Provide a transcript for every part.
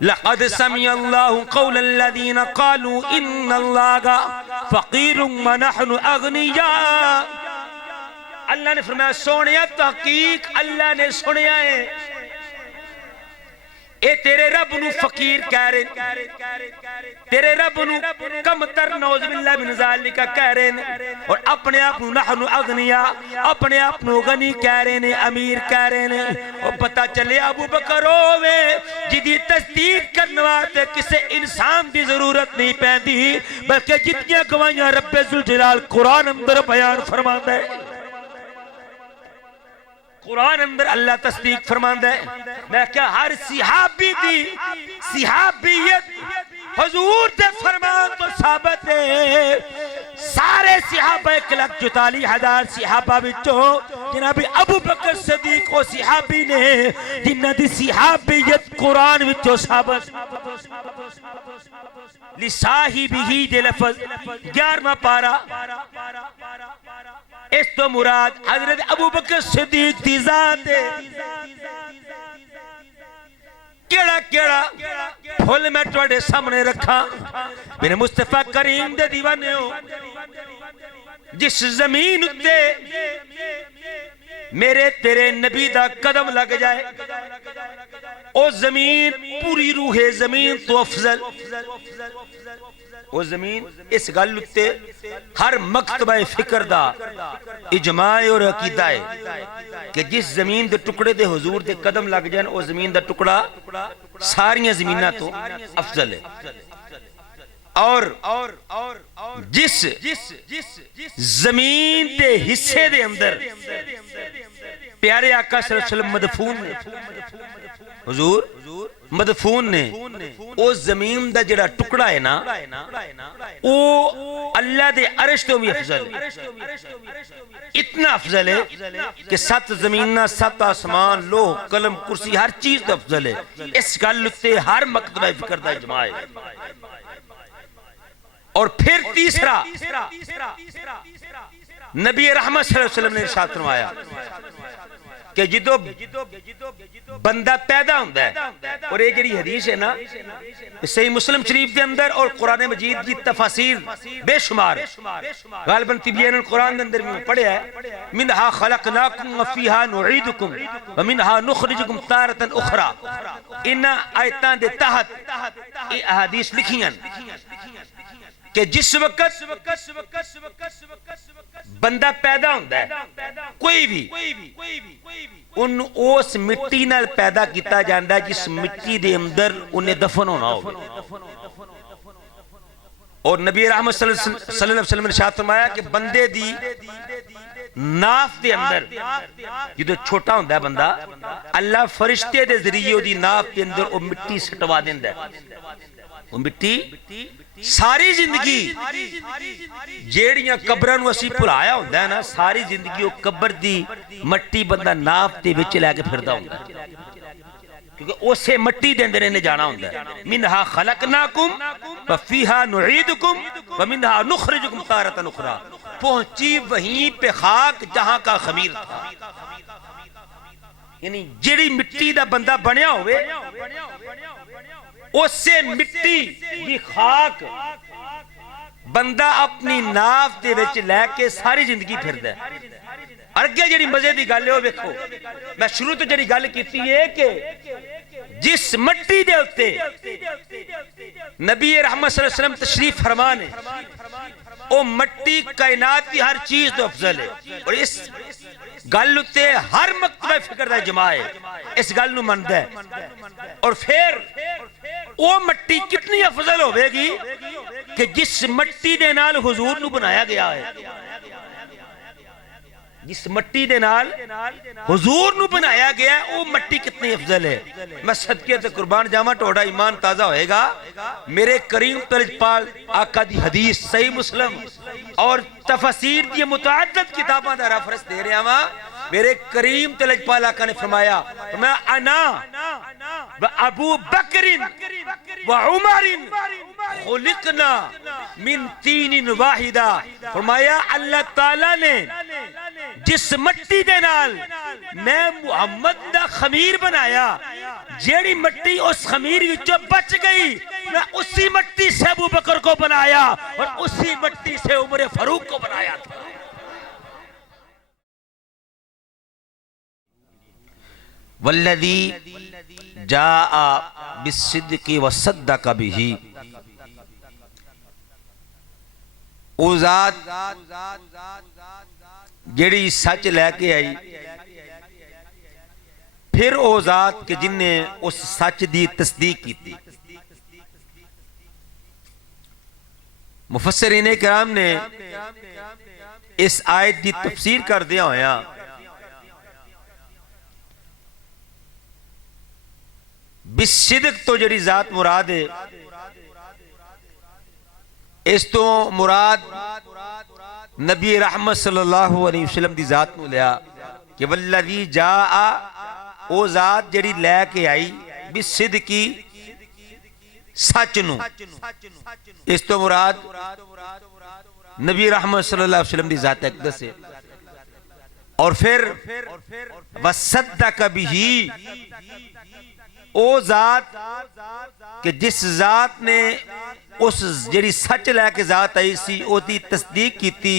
لقد سمع الله قول الذين قالوا ان الله فقير ونحن اغنياء. اللہ نے فرمایا سونیا تحقیق اللہ نے سنیا ہے اے تیرے رب نو فقیر کہہ رہے، تیرے رب نو کم تر نعوذ باللہ من ذالک کہہ رہے ہیں، اور اپنے آپ نو نحن اغنیا اپنے آپ نو غنی کہہ رہے ہیں، امیر کہہ رہے ہیں. اور پتہ چلے ابو بکر ہووے جدی تصدیق کرنے واسطے کسے انسان دی ضرورت نہیں پیندی، بلکہ جتنی گواہیاں رب ذوالجلال قرآن اندر بیان فرماندا ہے. قرآن اندر اللہ تصدیق فرماندا ہے. میں کہا ہر صحابی دی صحابیت حضور دے فرمان تو ثابت ہے. سارے صحابہ 1,44,000 صحابہ وچوں جناب ابو بکر صدیق و صحابی نے جنہ دی صحابیت قرآن وچوں ثابت. لصاحبہ دے لفظ 11واں پارہ، اس تو مراد حضرت ابو بکر صدیق دی ذات ہے. کیڑا کیڑا پھول میں توڑے سامنے رکھا میرے مصطفیٰ کریم دے دیوانے ہو. جس زمین تے میرے تیرے نبی دا قدم لگ جائے او زمین پوری روح زمین تو افضل. وہ زمین اس گل تے ہر مکتبہ فکر دا اجماع اور عقیدہ ہے کہ جس زمین دے ٹکڑے دے حضور دے قدم لگ جائیں وہ زمین دا ٹکڑا ساریاں زمینہ تو افضل ہے. اور جس زمین دے حصے دے اندر پیارے آقا صلی اللہ علیہ وسلم مدفون نے، حضور مدفون نے، او زمین دا جڑا ٹکڑا ہے نا او اللہ دے عرش تو بھی افضل ہے. اتنا افضل ہے کہ 7 زمینہ 7 آسمان لوح قلم کرسی ہر چیز تو افضل ہے. اس گل تے ہر مکتبہ فکر دا اجماع ہے. اور پھر تیسرا نبی رحمت صلی اللہ علیہ وسلم نے ارشاد فرمایا کہ جدو بندہ پیدا ہوتا ہے، اور یہ جڑی حدیث ہے نا صحیح مسلم شریف کے اندر اور قرآن مجید کی تفاسیر بے شمار غالباً تبیان القرآن کے اندر میں پڑھا ہے منہا خلقناکم وفیہا نعیدکم ومنہا نخرجکم تارتا اخرى. ان آیتان دے تحت یہ احادیث لکھیاں کہ جس وقت بندہ پیدا ہوتا ہے کوئی بھی ان اس مٹی نال پیدا کیتا جاندا ہے جس مٹی دے اندر انہیں دفن ہونا ہوگا. اور نبی رحمت صلی اللہ علیہ وسلم نے ارشاد فرمایا کہ بندے دی ناف دے اندر جدو چھوٹا ہوندا ہے بندہ اللہ فرشتے دے ذریعے دی ناف دے اندر وہ مٹی سٹوا دیندا ہے. وہ مٹی ساری زندگی جیڑیاں قبراں نوں اسی بھلایا ہوندا ہے نا ساری زندگی وہ قبر دی مٹی بندہ ناف دے وچ لے کے پھردا ہوندا ہے کیونکہ اسے مٹی دے اندر انہیں جانا ہوندا ہے. منہا خلقناکم وفیہا نعیدکم ومنہا نخرجکم تارۃ اخری. پہنچی وہیں پہ خاک جہاں کا خمیر تھا. یعنی جیڑی مٹی دا بندہ بنیا ہوئے اس سے مٹی دی خاک بندہ اپنی ناف دے وچ لے کے ساری زندگی پھردا ہے. اگے جڑی مزے دی گل ہے وہ ویکھو میں شروع تو جڑی گل کیتی ہے کہ جس مٹی دے اوتے نبی رحمت صلی اللہ علیہ وسلم تشریف فرما نے وہ مٹی کائنات کی ہر چیز تو افضل ہے. اور اس گل تے ہر مکتبہ فکر دا اجماع ہے اس گل نو مندا ہے. اور پھر وہ مٹی کتنی افضل ہوے گی کہ جس مٹی دے نال حضور نو بنایا گیا ہے، جس مٹی دے نال حضور نو بنایا گیا ہے وہ مٹی کتنی افضل ہے. میں صدقے تے قربان جاواں ٹوڑا ایمان تازہ ہوئے گا. میرے کریم ترجپال آقا دی حدیث صحیح مسلم اور تفاسیر دی متعدد کتاباں دا ریفرنس دے رہا ہاں. میرے کریم ترجپال آقا نے فرمایا میں انا و ابو بکر و عمر خلقنا من تین واحدہ. فرمایا اللہ تعالیٰ نے جس مٹی دے نال میں محمد دا خمیر بنایا جیڑی مٹی اس خمیر وچوں بچ گئی میں اسی مٹی سے ابو بکر کو بنایا اور اسی مٹی سے عمر فاروق کو بنایا تھا. والذی جاء بالصدق وصدق به، او ذات جیڑی سچ لے کے آئی، پھر او ذات کہ جن نے اس سچ دی تصدیق کی تھی. مفسرین کرام نے اس آیت دی تفسیر کر دیا ہویا بالصدق تو جڑی ذات مراد ہے اس تو مراد نبی رحمت صلی اللہ علیہ وسلم دی ذات نو لیا کہ والذی جاء او ذات جڑی لے کے آئی بالصدقی سچ نو، اس تو مراد نبی رحمت صلی اللہ علیہ وسلم دی ذات اقدس ہے. اور پھر وصدق بہ، او ذات کہ جس ذات نے اس جڑی سچ لے کے ذات آئی سی او دی تصدیق کیتی،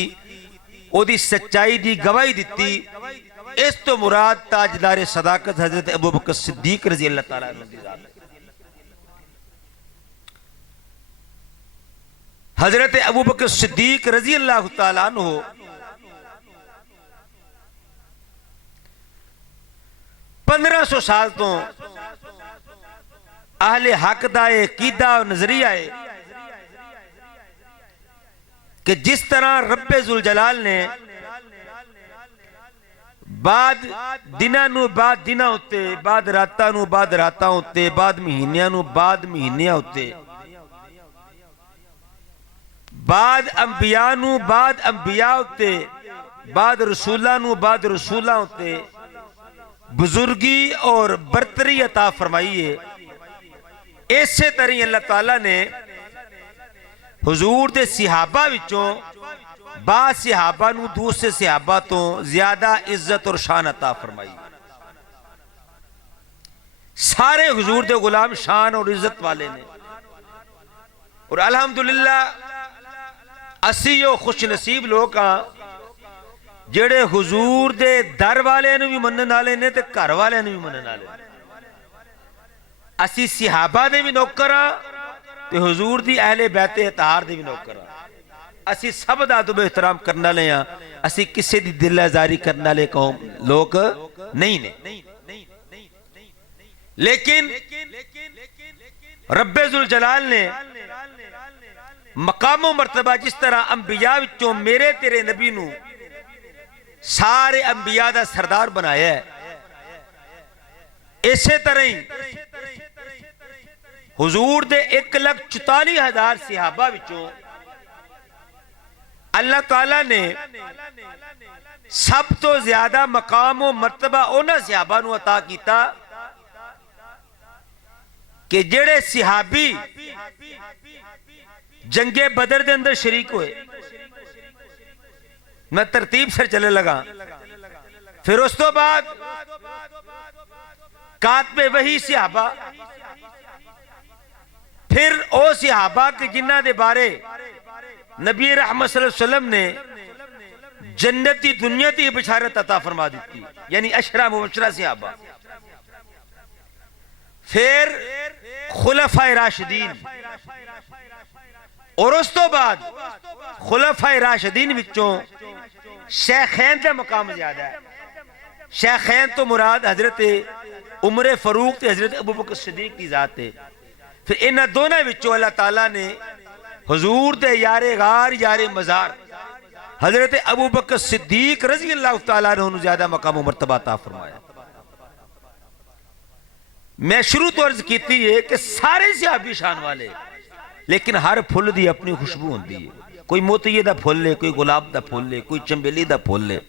او دی سچائی دی گواہی دیتی. اس تو مراد تاجدار صداقت حضرت ابوبکر صدیق رضی اللہ تعالیٰ عنہ دی ذات ہے. حضرت ابوبکر صدیق رضی اللہ تعالیٰ عنہ 1500 سال تو اہل حق دا عقیدہ و نظریہ ہے کہ جس طرح رب ذوالجلال نے بعد دنہ نو بعد دنہ ہوتے، بعد راتہ نو بعد راتہ ہوتے، بعد مہینیاں نو بعد مہینیاں ہوتے، بعد انبیاء نو بعد انبیاء ہوتے، بعد رسولہ نو بعد رسولہ ہوتے، بزرگی اور برتری عطا فرمائیے. ایسے طرح اللہ تعالیٰ نے حضور دے صحابہ وچوں بعض صحابہ نو دوسرے صحابہ تو زیادہ عزت اور شان عطا فرمائی. سارے حضور دے غلام شان اور عزت والے نے، اور الحمدللہ اسی و خوش نصیب لوگ ہاں جڑے حضور دے در والے نے بھی منن والے نے تے گھر والے نے بھی منن والے. اسی صحابہ دے بھی نوکر ہاں تے حضور دی اہل بیت اطہار دے بھی نوکر ہاں. اسی سب دا ادب احترام کرنا لے ہاں، اسی کسی دی دل آزاری کرنا لے قوم لوگ نہیں نے. لیکن رب ذوالجلال نے مقام و مرتبہ جس طرح انبیاء وچوں میرے تیرے نبی نو سارے انبیاء دا سردار بنایا ہے، اسی طرح ہی حضور دے 1,44,000 صحابہ وچوں اللہ تعالیٰ نے سب تو زیادہ مقام و مرتبہ اونا صحابہ نو عطا کیتا کہ جڑے صحابی جنگ بدر دے اندر شریک ہوئے. میں ترتیب سے چلے لگا. پھر اس تو بعد کاتب وحی صحابہ، پھر او صحابہ کے جنہ دے بارے نبی رحمت صلی اللہ علیہ وسلم نے جنتی دنیا تی بشارت عطا فرما دیتی، یعنی عشرہ مبشرہ صحابہ. پھر خلفائے راشدین، اور اس تو بعد خلفائے راشدین وچوں شیخین دے مقام زیادہ ہے. شیخین تو مراد حضرت عمر فاروق تے حضرت ابوبکر صدیق کی ذات ہے. پھر انہاں دونوں وچوں اللہ تعالیٰ نے حضور دے یار غار یار مزار حضرت ابوبکر صدیق رضی اللہ تعالیٰ عنہ زیادہ مقام و مرتبہ عطا فرمایا. میں شروع تو عرض کیتی ہے کہ سارے صحابی شان والے، لیکن ہر پھل دی اپنی خوشبو ہوندی ہے. کوئی موتیے دا پھل لے، کوئی گلاب دا پھل لے، کوئی چنبیلی دا پھل لے،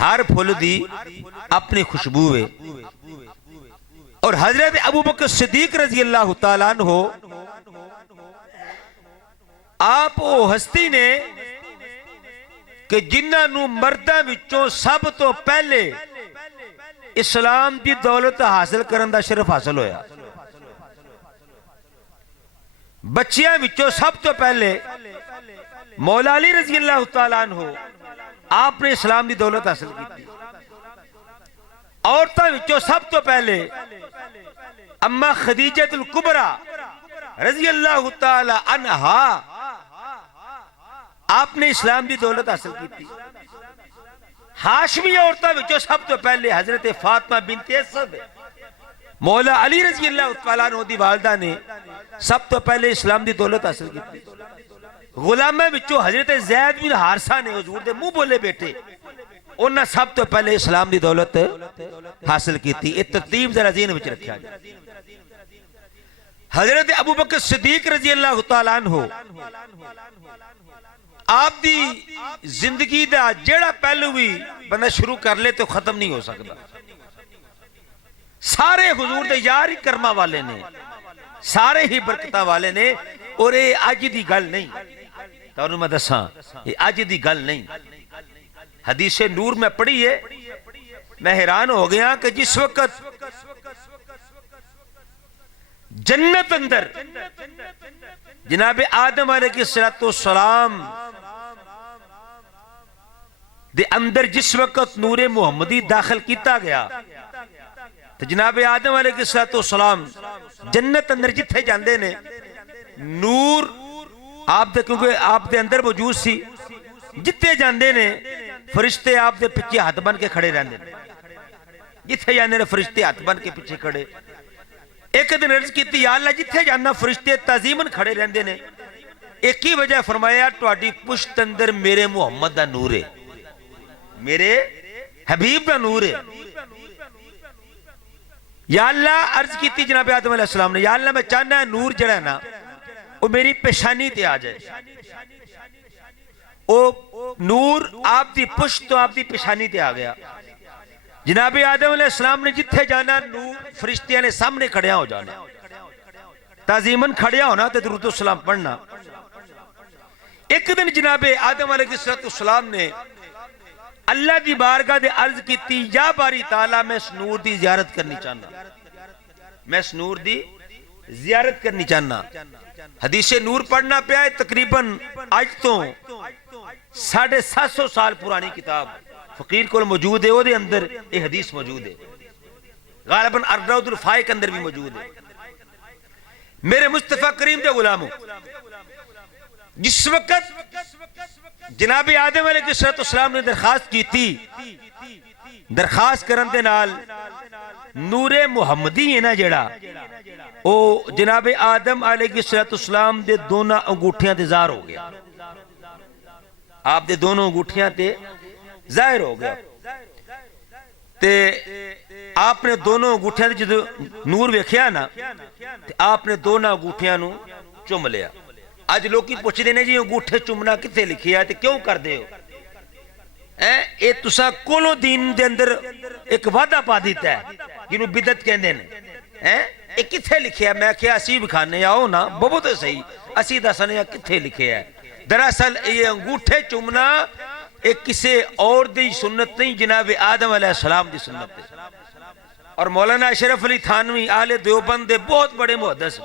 ہر پھل دی اپنی خوشبو ہے. اور حضرت ابوبکر صدیق رضی اللہ تعالیٰ عنہ آپ او ہستی نے کہ جنہاں نو مرداں وچوں سب تو پہلے اسلام دی دولت حاصل کرن دا شرف حاصل ہویا. بچیاں وچوں سب تو پہلے مولا علی رضی اللہ تعالیٰ عنہ آپ نے اسلام دی دولت حاصل کی. عورتاں وچوں سب تو پہلے اما خدیجہ الکبریٰ رضی اللہ تعالیٰ عنہا آپ نے اسلام دی دولت حاصل کی تھی. ہاشمی عورتاں وچوں سب تو پہلے حضرت فاطمہ بنت اسد مولا علی رضی اللہ تعالیٰ عنہ دی والدہ نے سب تو پہلے اسلام دی دولت حاصل کی تھی. غلامہ وچوں حضرت زید بن حارثہ نے حضور دے منہ بولے بیٹے انہاں سب تو پہلے اسلام دی دولت حاصل کی تھی. یہ ترتیب ذرا ذہن وچ رکھیا جائے. حضرت ابوبکر صدیق رضی اللہ تعالیٰ عنہ آپ دی زندگی دا جیڑا پہلو بھی بندہ شروع کر لے تو ختم نہیں ہو سکتا. سارے حضور دے یار ہی کرما والے نے, سارے ہی برکتہ والے نے, اور یہ آج دی گل نہیں. تو انہوں میں دساں یہ آج دی گل نہیں. حدیث نور میں پڑھی ہے, میں حیران ہو گیا کہ جس وقت جنت اندر جناب آدم علیہ السلام دے اندر جس وقت نور محمدی داخل کیتا گیا تو جناب آدم علیہ السلام جنت اندر جتھے جاندے نے نور آپ دے, کیونکہ آپ دے اندر موجود سی, جتھے جاندے نے فرشتے آپ دے پچھے ہاتھ بن کے کھڑے رہندے نے. جتھے جاندے نے فرشتے ہاتھ بن کے پچھے کھڑے. ایک دن عرض کیتی یا اللہ جتھے جانا فرشتے تعظیماً کھڑے رہندے نے. ایک ہی وجہ فرمایا تہاڈی پشت اندر میرے محمد دا نور ہے, میرے حبیب دا نور ہے. یا اللہ عرض کیتی جناب آدم علیہ السلام نے, یا اللہ میں چاہنا ہے نور جڑا ہے نا وہ میری پیشانی تے آ جائے. وہ نور آپ دی پشت تو آپ دی پیشانی تے آ گیا. جناب آدم علیہ السلام نے جتھے جانا نور فرشتیاں نے سامنے کھڑیا ہو جانا, تعظیماً کھڑیا ہونا تے درود و سلام پڑھنا. ایک دن جناب آدم علیہ السلام نے اللہ دی بارگاہ دے عرض کیتی یا باری تعالیٰ میں اس نور دی زیارت کرنی چاہنا, میں اس نور دی زیارت کرنی چاہنا. حدیث نور پڑھنا پیا ہے تقریباً آج تو 750 سال پرانی کتاب فقیر کو موجود ہے, وہ دے اندر یہ حدیث موجود ہے, غالباً الروض الفائق اندر بھی موجود ہے. میرے مصطفیٰ کریم دے غلاموں, جس وقت جناب آدم علیہ السلام نے درخواست کی تھی, درخواست کرن دے نال نور محمدی ہے نا جڑا او جناب آدم علیہ السلام دے دونوں انگوٹھیاں تے ظاہر ہو گیا. آپ دے دونوں انگوٹھیاں تے ظاہر ہو گیا تے آپ نے دونوں انگوٹھیاں تے جدو نور ویکھیا نا تے آپ نے دونوں انگوٹھیاں نو چم لیا. آج لوگ کی پوچھ دینے جی انگوٹھے چمنا کتے لکھیا ہے تے کیوں کر دے ہو؟ اے تسا کولو دین دے اندر ایک وعدہ پا دیتا ہے جنہوں بدت کہندے نے. اے کتے لکھیا ہے؟ میں کہا اسی بکھانے آؤ نا بہت صحیح, اسی دسنے کتے لکھیا ہے. دراصل یہ انگوٹھے چمنا ایک کسے اور دی سنت نہیں, جناب آدم علیہ السلام دی سنت ہے. اور مولانا اشرف علی تھانوی اہل دیوبند دے بہت بڑے محدث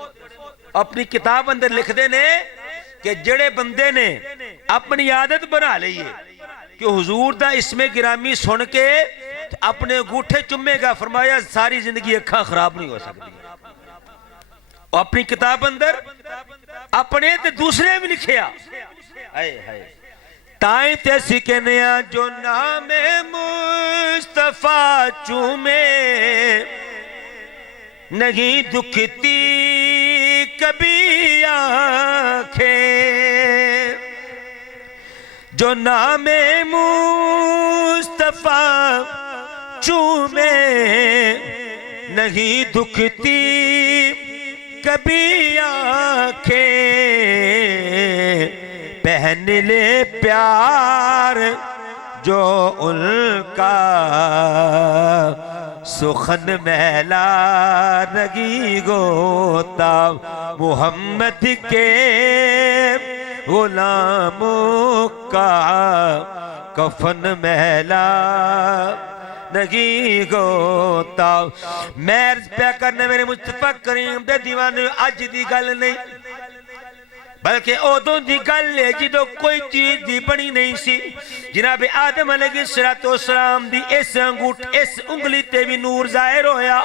اپنی کتاب اندر لکھ دے نے کہ جڑے بندے نے اپنی عادت بنا لئی ہے کہ حضور دا اسم گرامی سن کے اپنے انگوٹھے چمے گا, فرمایا ساری زندگی اکھاں خراب نہیں ہو سکتی. اپنی کتاب اندر اپنے تے دوسرے بھی لکھیا تائیں تے سکھنیا جو نام مصطفیٰ چومے نہیں دکھتی کبھی آنکھیں, جو نام مصطفیٰ چومے نہیں دکھتی کبھی آنکھیں, پہن لے پیار جو ان کا سخن محلا نگی گوتا, محمد کے غلاموں کا کفن محلا نہیں ہوتا۔ میں عرض پہ کرنے میرے مصطفیٰ کریم دے دیوانے آج دی گل نہیں بلکہ ادوں دی گل ہے جدوں کوئی چیز دی بنی نہیں سی۔ جناب آدم علیہ السلام دی اس انگلی تے بھی نور ظاہر ہویا،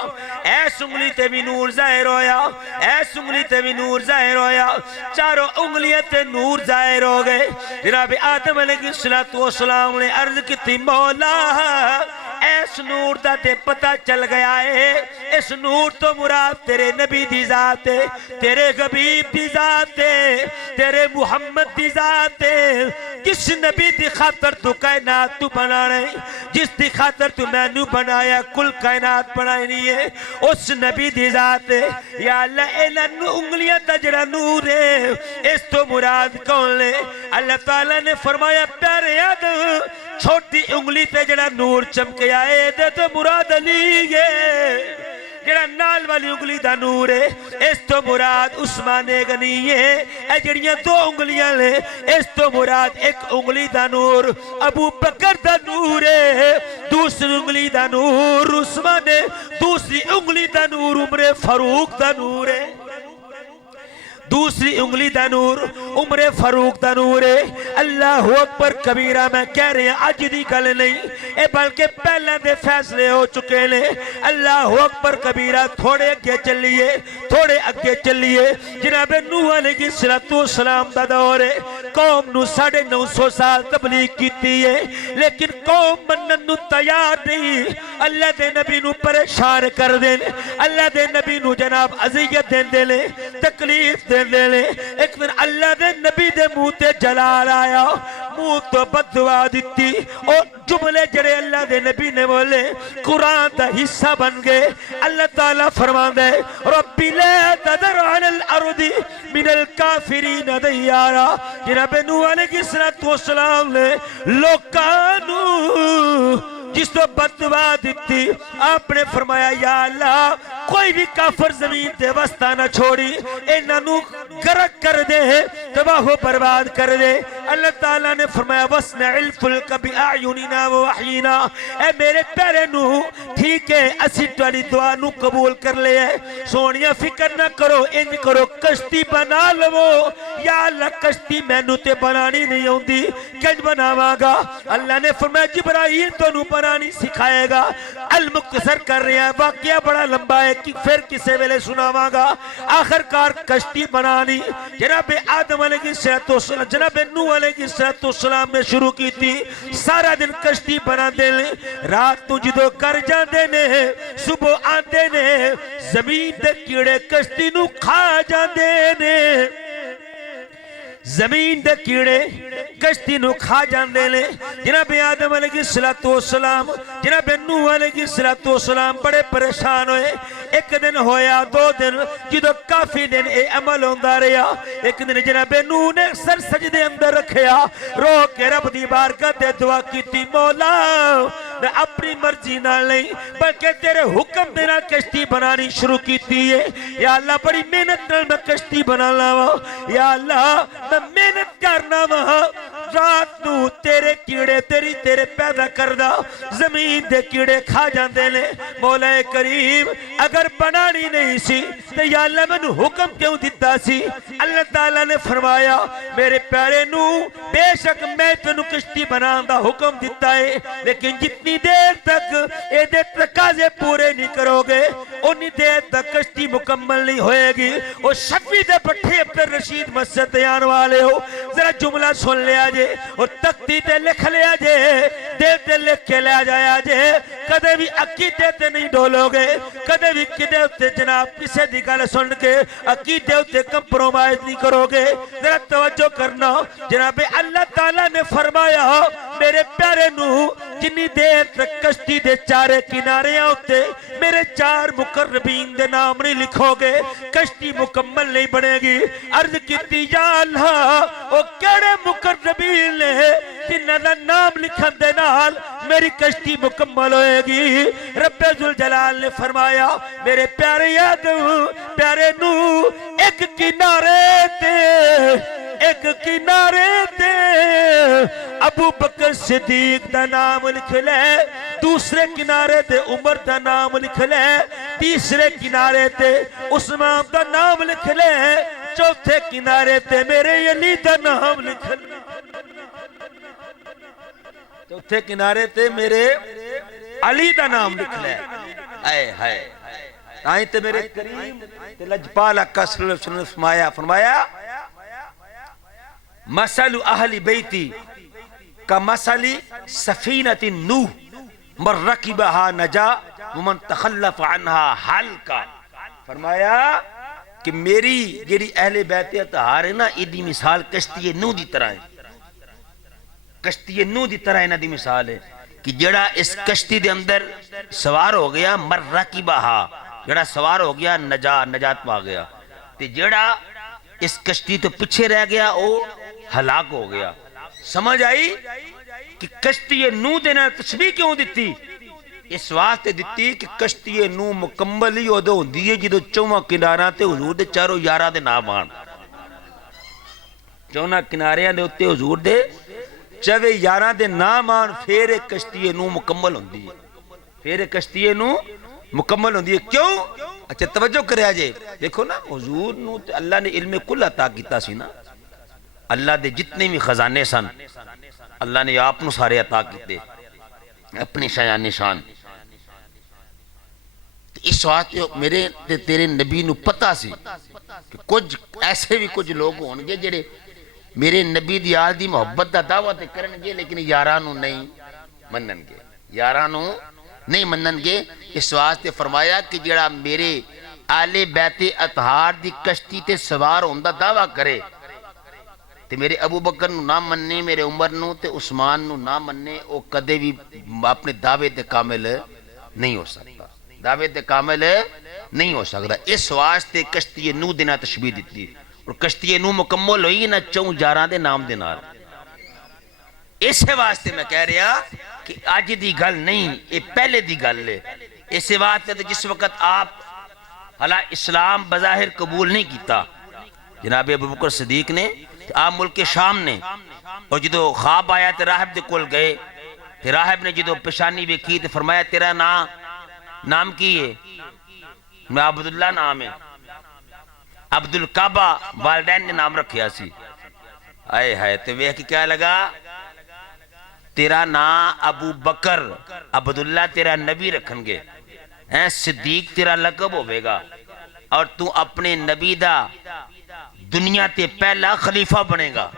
ایس انگلی تے بھی نور ظاہر ہویا، ایس انگلی تے بھی نور ظاہر ہویا، چاروں انگلیاں تے نور ظاہر ہو گئے۔ جناب آدم علیہ السلام نے عرض کی مولا ایس نور دا تے پتہ چل گیا ہے، اس نور تو مراد تیرے نبی دی ذات ہے، تیرے حبیب دی ذات ہے، تیرے محمد دی ذات ہے۔ جس نبی دی خاطر تو کائنات تو بنا رہے، جس دی خاطر تو میں نے بنایا کل کائنات بنائی نہیں ہے، اس نبی دی ذات ہے۔ یا اللہ اے انگلیاں تا جڑا نور ہے اس تو مراد کون لے؟ اللہ تعالیٰ نے فرمایا پیارے آدم چھوٹی انگلی تے جڑا نور چمکیا ہے دے تو مراد علی ہے، جڑا نال والی انگلی دا نور ہے اس تو مراد عثمان غنی ہے۔ اے جڑیاں دو انگلیاں لے اس تو مراد ایک انگلی دا نور ابو بکر دا نور ہے، دوسری انگلی دا نور عثمان ہے، دوسری انگلی دا نور عمر فاروق دا نور ہے، دوسری انگلی دا نور عمر فاروق دا نور ہے۔ اللہ اکبر کبیرہ میں کہہ رہے ہیں آج دی گل نہیں اے بلکہ پہلے دے فیصلے ہو چکے لے۔ اللہ اکبر کبیرہ تھوڑے اگے چلیے، تھوڑے اگے چلیے۔ جناب نوح علیہ السلام دا دور ہے، قوم نو 950 سال تبلیغ کیتی ہے لیکن قوم منن نو تیار نہیں۔ اللہ دے نبی نو پریشان کر دیں، اللہ دے نبی نو جناب اذیت دیں لے، تکلیف دیں لے۔ ایک دن اللہ دے نبی دے منہ تے جلال آیا، منہ تو بددعا دیتی اور جملے جڑے اللہ دے نبی نے بولے قرآن دا حصہ بن گئے۔ اللہ تعالیٰ فرماندے ربی لا تذر علی الارض من الکافرین دیارا۔ جناب نوح علیہ السلام نے لوکانو جس تو بددعا دیتی آپ نے فرمایا یا اللہ کوئی بھی کافر زمین دے وسطہ نہ چھوڑی، انہوں غرق کر دے، تباہ و برباد کر دے۔ اللہ تعالیٰ نے فرمایا وَاسْنَعِ الْفُلْكَ بِأَعْيُنِنَا وَوَحْيِنَا۔ اے میرے پیارے نو ٹھیک ہے اسی تواڈی دعا نو قبول کر لے ہے، سونیا فکر نہ کرو، انج کرو کشتی بنا لو۔ یا اللہ کشتی مینوں تے بنانی نہیں ہوندی، کنج بناواں گا؟ اللہ نے فرمایا جبرائیل تو نو بنانی سکھائے گا۔ المختصر کر رہے ہیں، واقعہ بڑا لمبا ہے کہ پھر کسے ویلے سناواں گا۔ آخر کار کشتی بنانی جناب آدم علیہ السلام، جناب نوح علیہ السلام نے شروع کی تھی۔ سارا دن کشتی بنا دے لیں، رات تو جدو کر جاندے نے، صبح آندے نے، زمین دے کیڑے کشتی نو کھا جاندے نے، زمین دے کیڑے کشتی نو کھا جاندے نے۔ جناب آدم علیہ السلام، جناب نوح علیہ السلام بڑے پریشان ہوئے۔ ایک دن ہویا، دو دن، جدو کافی دن اے عمل ہوندا رہیا۔ ایک دن جناب نوح نے سر سجدے اندر رکھیا، رو کے رب دی بارگاہ تے دعا کیتی مولا میں اپنی مرضی نہ نہیں بلکہ تیرے حکم دینا کشتی بنانی شروع کیتی ہے۔ یا اللہ بڑی محنت نال میں کشتی بنا لاواں، یا اللہ میں محنت کرنا وہاں، رات نو تیرے کیڑے تیرے پیدا کردہ زمین دے کیڑے کھا جاندے نے۔ مولا کریم اگر بنانی نہیں سی تو یا اللہ میں حکم کیوں دیتا سی؟ اللہ تعالیٰ نے فرمایا میرے پیارے نو بے شک میں تینو کشتی بنان دا حکم دیتا ہے لیکن جتنی دیر تک اے دے تقاضے پورے نہیں کرو گے انی دیر تک کشتی مکمل نہیں ہوئے گی۔ وہ شفی دے پٹھے عبدالرشید مسجد دیان والے ہو ذرا جملہ سن لیا جے اور تختی تے لکھ لیا جے، دل تے لکھ کے لیا جایا جے، کدے بھی عقیدے تے نہیں ڈولو گے، کدے بھی کدے ہوتے جناب کسے دی گل سن کے عقیدے ہوتے کمپرومائز نہیں کرو گے۔ ذرا توجہ کرنا، جناب اللہ تعالیٰ نے فرمایا میرے پیارے نو جنی دیر تک کشتی دے چارے کنارے ہوتے میرے چار مقربین دے نام نہیں لکھو گے کشتی مکمل نہیں بنے گی۔ عرض کیتی یا اللہ او کیڑے مقربین نے جنہ دا نام لکھن دے نال میری کشتی مکمل ہوئے گی؟ رب ذوالجلال نے فرمایا میرے پیارے آدم پیارے نو ایک کنارے تے ابو بکر صدیق دا نام لکھ لے، دوسرے کنارے تے عمر دا نام لکھ لے، تیسرے کنارے تے عثمان دا نام لکھ لے، چوتھے کنارے تے میرے علی دا نام لکھ لے، چوتھے کنارے تے میرے علی دا نام لکھ لے۔ اے ہائے آئیں تے میرے کریم تے لجپال آقا صلی اللہ علیہ وسلم نے فرمایا مثل اہل بیتی کا مثل سفینۃ نوح من رکبہا نجا ومن تخلف عنہا ہلکا۔ فرمایا کہ میری جیڑی اہل بیت اطہار ہے نا، ایدی مثال کشتی نوح دی طرح ہے، کشتی نوح دی طرح انہاں دی مثال ہے کہ جڑا اس کشتی دے اندر سوار ہو گیا مر رکبہا، جڑا سوار ہو گیا نجات پا گیا، تے جڑا اس کشتی تو پیچھے رہ گیا وہ ہلاک ہو گیا۔ سمجھ آئی کہ کشتی نوح دینا تشبیہ کیوں دیتی؟ اس واسطے دیتی کہ کشتی نوح مکمل ہی ادو ہوندی ہے جدو چواں کناراں تے حضور دے چاروں یاراں دے نام آن، چونا کناریاں دے اوتے حضور دے چوے یاراں دے نام آن، پھر ایک کشتی نوح مکمل ہوندی ہے، پھر ایک کشتی نوح مکمل ہوندی ہے۔ کیوں؟ اچھا توجہ کریا جے، دیکھو نا حضور نو تے اللہ نے علم کل عطا کیتا سی نا، اللہ دے جتنے بھی خزانے سن اللہ نے آپ نو سارے عطا کیتے اپنی شایان نشان۔ اس واسطے میرے تے تیرے نبی نو پتہ سی کہ کچھ ایسے بھی کچھ لوگ ہون گے جڑے میرے نبی دی آل دی محبت دا دعویٰ تے کرن گے لیکن یاراں نو نہیں منن گے، یاراں نو نہیں منن گے۔ اس واسطے فرمایا کہ جڑا میرے آل بیت اطہار دی کشتی تے سوار ہوندا دعویٰ کرے تے میرے ابو بکر نو نہ مننے، میرے عمر نو تے عثمان نو نہ مننے، او کدے بھی اپنے دعوے تے کامل نہیں ہو سکتا، دعوے تے کامل نہیں ہو سکتا۔ اس واسطے کشتی نوح دینا تشبیہ دیتی، اور کشتی نوح مکمل ہوئی نہ چوں یاراں دے نام دے نال۔ اس واسطے میں کہہ رہا کہ آج دی گل نہیں، یہ پہلے دی گل ہے۔ اس واسطے جس وقت آپ حالا اسلام بظاہر قبول نہیں کیتا جناب ابو بکر صدیق نے، آپ ملک شام نے، اور جدو خواب آیا تو راہب دے کول گئے، پھر راہب نے جدو پیشانی ویکھی تو فرمایا تیرا نام کی ہے؟ میں عبداللہ نام ہے، عبدالکعبہ والدین نے نام رکھیا سی۔ آئے ہائے تو ویکھ کیا لگا؟ تیرا نام ابو بکر، عبداللہ تیرا نبی رکھن گے، صدیق تیرا لقب ہوئے گا، اور تو اپنے نبی دا دنیا تے پہلا خلیفہ بنے گا،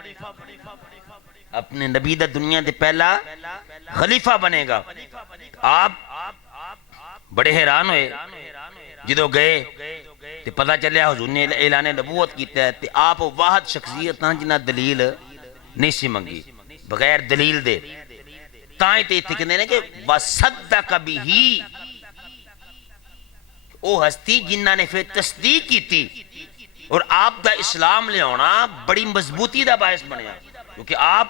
اپنے نبی دا دنیا تے پہلا خلیفہ بنے گا۔ آپ بڑے حیران ہوئے جدو گئے تے پتہ چلیا حضور نے اعلان نبوت کیتا ہے، تے آپ واحد شخصیت جنہ دلیل نہیں سی منگی، بغیر دلیل دے تائیں تے اتنے کہنے کہ وَصَدَّقَ بِهِ، او ہستی جنہ نے پھر تصدیق کی تھی، اور آپ دا اسلام لے ہونا بڑی مضبوطی دا باعث بنیا، کیونکہ آپ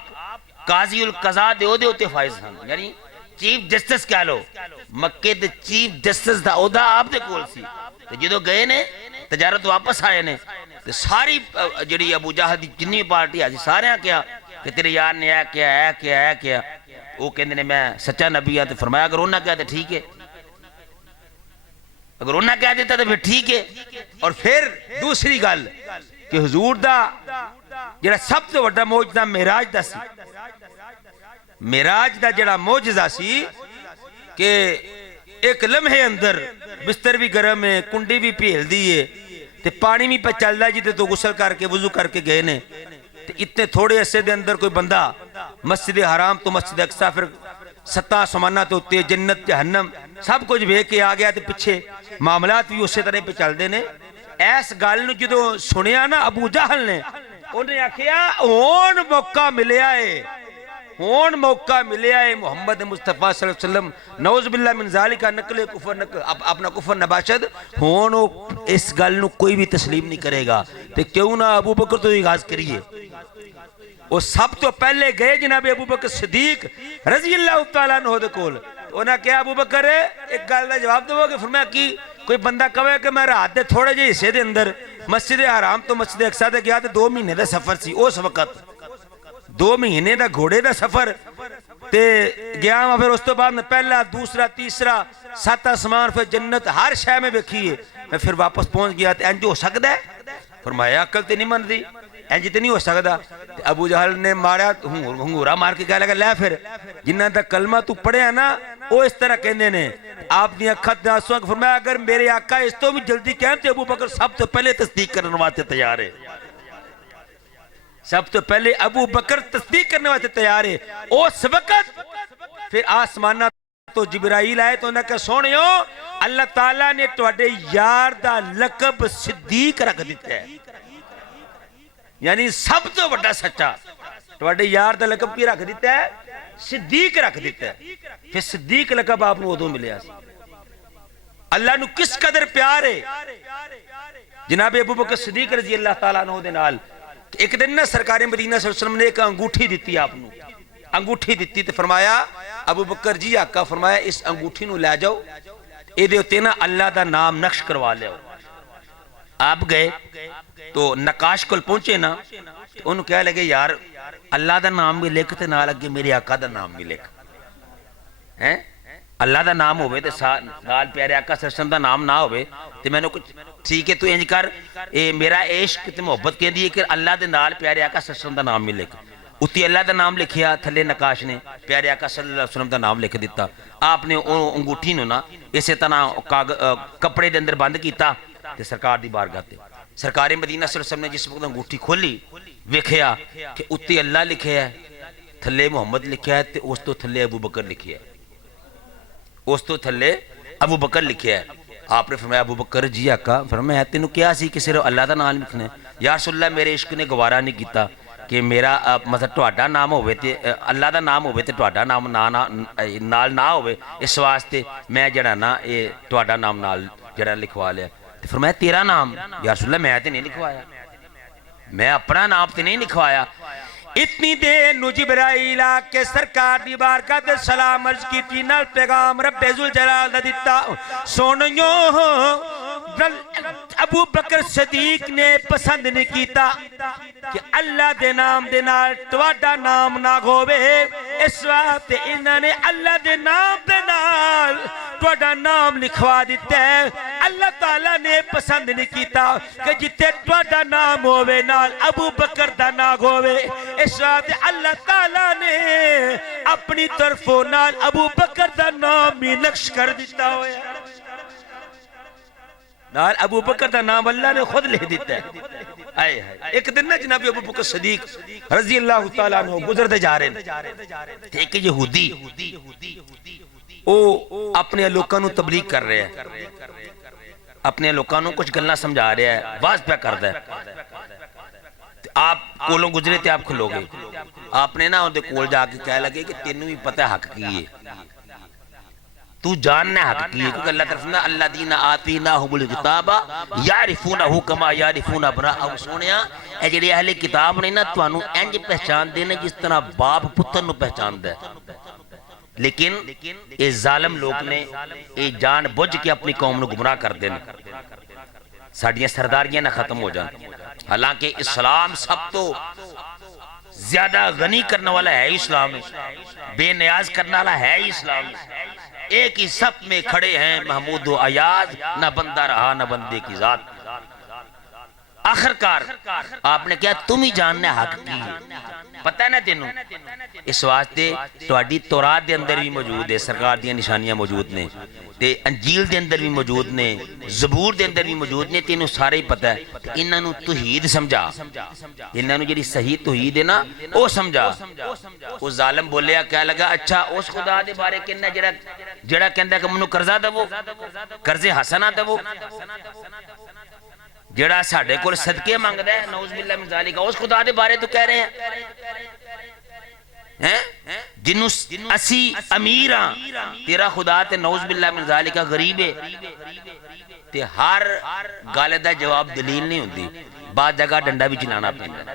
قاضی القضاء دے ہوتے فائز ہیں، یعنی چیف جسٹس کہہ لو، مکے دے چیف جسٹس دا عہدہ آپ دے کول سی۔ جدو گئے نے تجارت واپس آئے نے، ساری جڑی ابو جہل دی جنی پارٹی آئی سارے کیا کہ تیرے یار نے اے کیا وہ کہندے نے میں سچا نبی ہوں، تو فرمایا اگر انہاں کہا تو ٹھیک ہے، اگر انہاں کہہ دیتا تو پھر ٹھیک ہے۔ اور پھر دوسری گل کہ حضور دا جڑا سب سے بڑا معجزہ معراج دا سی، معراج دا جڑا معجزہ سی کہ ایک لمحے اندر بستر بھی گرم ہے، کنڈی بھی پھیل دی ہے، تے پانی بھی پہ چل رہا جی تو غسل کر کے وضو کر کے گئے نے، تے اتنے تھوڑے عرصے دے اندر کوئی بندہ مسجد حرام تو مسجد اقصی، پھر ستا سمانا تو تے جنت جہنم سب کچھ بھیج کے آ گیا، تے پیچھے معاملات بھی اسی طرح پہ چل دے نے۔ ایس گل نو جدو سنیا نا ابو جہل نے، انہیں آکھیا ہون موقع ملیا ہے، ہون موقع ملیا ہے محمد مصطفیٰ صلی اللہ علیہ وسلم نعوذ باللہ من ذالک نقل کفر اپنا کفر نباشد، ہون اس گل نو کوئی بھی تسلیم نہیں کرے گا، تے کیوں نہ ابو بکر تو آغاز کریے۔ وہ سب تو پہلے گئے جناب ابو بکر صدیق رضی اللہ تعالیٰ عنہ دے کول، انہاں کہا ابو بکر ایک گل دا جواب دو کہ فرمایا کی کوئی بندہ کہے کہ میں رات دے تھوڑے جے حصے دے اندر مسجد حرام تو مسجد اقصی تے گیا تے 2 مہینے دا سفر سی، اس وقت 2 مہینے دا گھوڑے دا سفر تے گیا میں پھر اس تو بعد میں پہلا دوسرا تیسرا 7 آسمان پھر جنت ہر شے میں ویکھیے میں پھر واپس پہنچ گیا تے انج ہو سکدا ہے فرمایا عقل تے نہیں مندی انج تے نہیں ہو سکدا ابو جہل نے ماریا ہنگورا مار کے کہہ لگا لے پھر جنہاں دا کلمہ تو پڑھیا نا وہ اس طرح کہندے نے آپ نے اکھت دے آنسواں فرمایا اگر میرے آقا اس تو بھی جلدی کہیں تے ابو بکر سب تو پہلے تصدیق کرنے واسطے تیار ہے سب تو پہلے ابو بکر تصدیق کرنے واسطے تیار ہے اس وقت پھر آسمانہ تو جبرائیل آئے تو انہوں نے کہا سونیو اللہ تعالیٰ نے تواڈے یار دا لقب صدیق رکھ دیتا ہے یعنی سب تو بڑا سچا تواڈے یار دا لقب کی رکھ دیتا ہے صدیق رکھ دیتا ہے پھر صدیق لقب آپ نے ادوں ملیا اللہ نو کس قدر پیار ہے جناب ابو بکر صدیق رضی اللہ تعالیٰ عنہ دے نال ایک دن نا سرکار مدینہ صلی اللہ علیہ وسلم نے ایک انگوٹھی دیتی آپ نو انگوٹھی دیتی تو فرمایا ابو بکر جی آقا فرمایا اس انگوٹھی نو لے جاؤ اے دے ہوتے نا اللہ دا نام نقش کروا لے آپ گئے تو نقاش کل پہنچے نا انہوں کہہ لگے یار اللہ دا نام بھی لکھ تے نہ لگے میرے آقا دا نام بھی لکھ اللہ دا نام ہوئے تے نال پیارے آقا صلی اللہ علیہ وسلم دا نام نہ ہوئے تے میں نے کچھ ٹھیک ہے تو انج کر میرا عشق تے محبت کہہ دی کہ اللہ دے نال پیارے آقا صلی اللہ علیہ وسلم دا نام بھی لکھ اتی اللہ دا نام لکھیا تھلے نقاش نے پیارے آقا صلی اللہ علیہ وسلم دا نام لکھ دیتا آپ نے انگوٹھی نو نا اسے طرح کپڑے دے اندر بند کیتا تے سرکار دی بارگاہ تے سرکار مدینہ صلی اللہ علیہ وسلم نے جس وقت انگوٹھی کھولی ویکھیا کہ اتی اللہ لکھیا ہے تھلے محمد لکھیا ہے تے اس تو تھلے ابو بکر لکھیا ہے اس تو تھلے ابو بکر لکھیا ہے آپ نے فرمایا ابو بکر جی آقا فرمایا تینوں کیا سی کہ صرف اللہ دا نام لکھنا ہے یا رسول اللہ میرے عشق نے گوارا نہیں کیتا کہ میرا مطلب تہاڈا نام ہوئے تے اللہ دا نام ہوئے تے تہاڈا نام نال نہ ہوئے اس واسطے میں جڑا نا اے تہاڈا نام نال جڑا لکھوا لیا تے فرمایا تیرا نام یا رسول اللہ میں تے نہیں لکھوایا میں اپنا نام تے نہیں لکھوایا اتنی دیر نو جبرائیل کے سرکار دی بارگاہ تے سلام عرض کی تھی نال پیغام رب ذوالجلال دا دیتا سونیو ابو بکر صدیق نے پسند نہیں کیتا کہ اللہ دے نام دے نال تواڈا نام نہ ہووے اس واسطے انہاں نے اللہ دے نام دے نال تواڈا نام لکھوا دیتا ہے اللہ تعالیٰ نے پسند نہیں کیتا کہ جتے تواڈا نام ہووے نال ابو بکر دا نام ہووے اس واسطے اللہ تعالیٰ نے اپنی طرفوں نال ابو بکر دا نام بھی نقش کر دیتا ہویا نال ابو بکر دا نام اللہ نے خود لکھ دیتا ہے ایک دن نا جناب ابو بکر صدیق رضی اللہ تعالیٰ عنہ گزر دے جا رہے ہیں ایک یہودی او اپنے لوکاں نو تبلیغ کر رہے ہیں اپنے لوکاں نو کچھ گلاں سمجھا رہا ہے واز پہ کردا ہے آپ کولوں گزرے تے آپ کھلو گے آپ نے نا اون دے کول جا کے کہہ لگے کہ تینوں بھی پتہ حق کی ہے تو جاننا حق کی ہے کیونکہ اللہ طرف نے اللہ دین آتیناہم الکتاب یعرفونہ کما یعرفون ابناءہم سونیا اے جڑے اہل کتاب نے نا تانوں انج پہچان دینا جس طرح باپ پتر نو پہچان دے لیکن اے ظالم لوگ نے اے جان بوجھ کے اپنی قوم نو گمراہ کر دین ساڈیاں سرداریاں نہ ختم ہو جان حالانکہ اسلام سب تو زیادہ غنی کرنے والا ہے اسلام بے نیاز کرنے والا ہے اسلام ایک ہی صف میں کھڑے ہیں محمود و ایاز نہ بندہ رہا نہ بندے کی ذات آخرکار آپ نے کیا تم ہی جاننے حق کی پتہ ہے نا تینوں اس واسطے تواڈی تورات دے اندر بھی موجود ہے سرکار دیاں نشانیاں موجود نے تے انجیل دے اندر بھی موجود نے زبور دے اندر بھی موجود نے تینوں سارے ہی پتہ ہے انہاں نو توحید سمجھا انہاں نو جڑی صحیح توحید ہے نا او سمجھا او ظالم بولیا کہہ لگا اچھا اس خدا دے بارے کہنا جڑا کہندا کہ منوں قرضہ دو قرض حسنہ دو جڑا ساڈے کول صدقے مانگدا ہے نعوذ باللہ من ذالک اس خدا دے بارے تو کہہ رہے ہیں جنوں اسی امیر ہاں تیرا خدا تے نعوذ باللہ من ذالک غریب ہے تے ہر گل دا جواب دلیل نہیں ہوندی بعد جگہ ڈنڈا بھی چلانا پیندا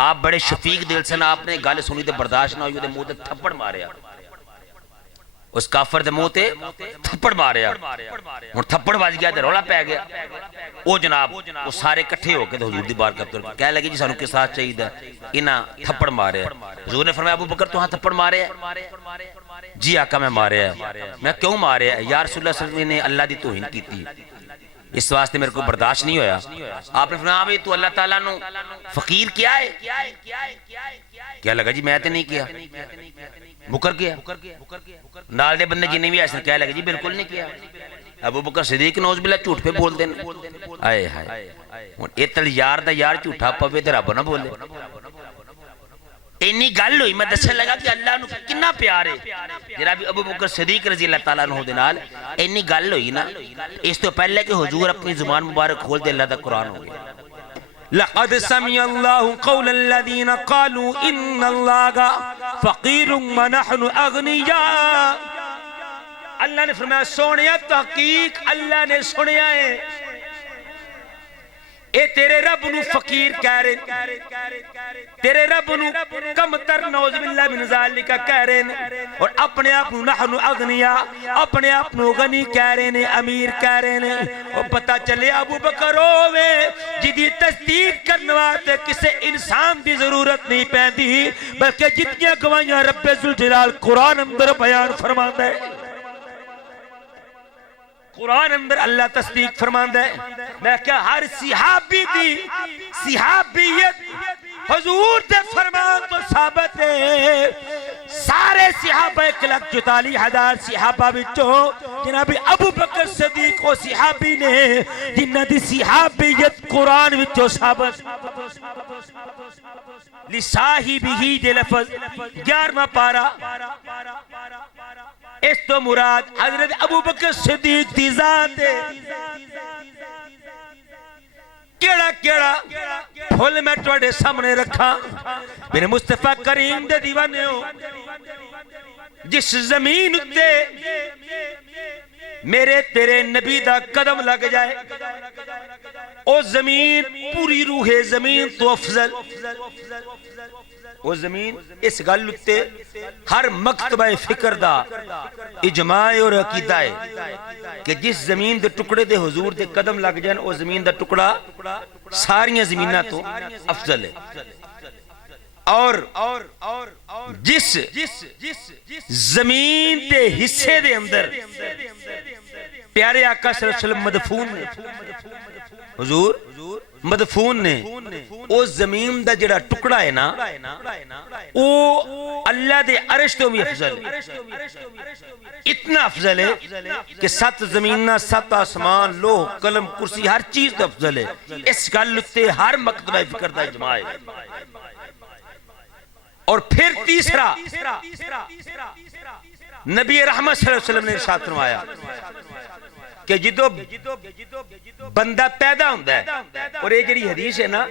آپ بڑے شفیق دل سے آپ نے گل سنی تے برداشت نہ ہوئی تے منہ تے تھپڑ ماریا اس کافر دے منہ تے تھپڑ ماریا، ہن تھپڑ بج گیا تے رولا پی گیا۔ او جناب وہ سارے کٹھے ہو کے حضور دی بارگاہ تے کہنے لگے جی سانو قصاص چاہیے، انہاں تھپڑ ماریا۔ حضور نے فرمایا ابو بکر تو ہاں تھپڑ ماریا؟ جی آقا میں ماریا ہے۔ میں کیوں ماریا ہے؟ یا رسول اللہ صلی اللہ علیہ وسلم نے اللہ دی توہین کی تھی، اس واسطے میرے کو برداشت نہیں ہویا۔ آپ نے فرمایا بھئی تو اللہ تعالیٰ نو فقیر کیا ہے؟ کیا لگا جی میں تے نہیں کیا، مکر گیا۔ نال دے بندے جنہیں بھی ایسے کیا لگا جی بالکل نہیں کیا۔ ابو بکر صدیق نوز باللہ جھوٹ پہ بول دینا، آئے ہائے یہ تل یار دا یار جھوٹا پوے تے رب نہ بولے۔ اینی گل ہوئی، میں دسنے لگا کہ اللہ نو کنا پیار ہے جناب ابو بکر صدیق رضی اللہ تعالیٰ عنہ دے نال۔ اینی گل ہوئی نا، اس تو پہلے کہ حضور اپنی زبان مبارک کھول دے اللہ دا قرآن ہو گیا۔ لقد سمع اللہ قول الذین قالوا ان اللہ فقیر ونحن اغنیاء۔ اللہ نے فرمایا سونیا تحقیق اللہ نے سنیا ہے، اے تیرے رب نو فقیر کہہ رہے، تیرے رب نو کم تر نعوذ باللہ من ذالک کہہ رہے، اور اپنے آپ نو نحن اغنیاء، اپنے آپ نو غنی کہہ رہے، امیر کہہ رہے۔ اور پتہ چلے ابو بکر ہوئے جدی تصدیق کرنواتے کسے انسان دی ضرورت نہیں پیندی، بلکہ جتنی گوائیاں رب ذوالجلال قرآن اندر بیان فرماتا ہے، قرآن اندر اللہ تصدیق فرماندہ ہے۔ میں کہا ہر صحابی دی صحابیت حضور دے فرمان تو ثابت ہے۔ سارے صحابہ 1,44,000 صحابہ بچوں جناب ابو بکر صدیق و صحابی نے جنہ دی صحابیت قرآن بچوں ثابت۔ لصاحبہ دے لفظ 11واں پارا، اس تو مراد حضرت ابو بکر صدیق دی ذات ہے۔ کیڑا کیڑا پھول میں توڑے سامنے رکھا میرے مصطفیٰ کریم دے دیوانے ہو، جس زمین تے میرے تیرے نبی دا قدم لگ جائے او زمین پوری روح زمین تو افضل، وہ زمین اس گلتے ہر مکتبہ فکر دا اجماع اور عقیدہ ہے کہ جس زمین دے ٹکڑے دے حضور دے قدم لگ جائیں وہ زمین دا ٹکڑا ساریاں زمینہ تو افضل ہے۔ اور جس زمین دے حصے دے اندر پیارے آقا صلی اللہ علیہ وسلم مدفون نے، حضور مدفون نے، او زمین دا جڑا ٹکڑا ہے نا او اللہ دے عرش تو بھی افضل ہے، اتنا افضل ہے کہ 7 زمینہ 7 آسمان لوح قلم کرسی ہر چیز تو افضل ہے۔ اس گلتے ہر مکتبہ فکر دا اجماع ہے۔ اور پھر تیسرا نبی رحمت صلی اللہ علیہ وسلم نے ارشاد فرمایا کہ جدو بندہ پیدا ہوتا ہے، اور یہ جڑی حدیث ہے نا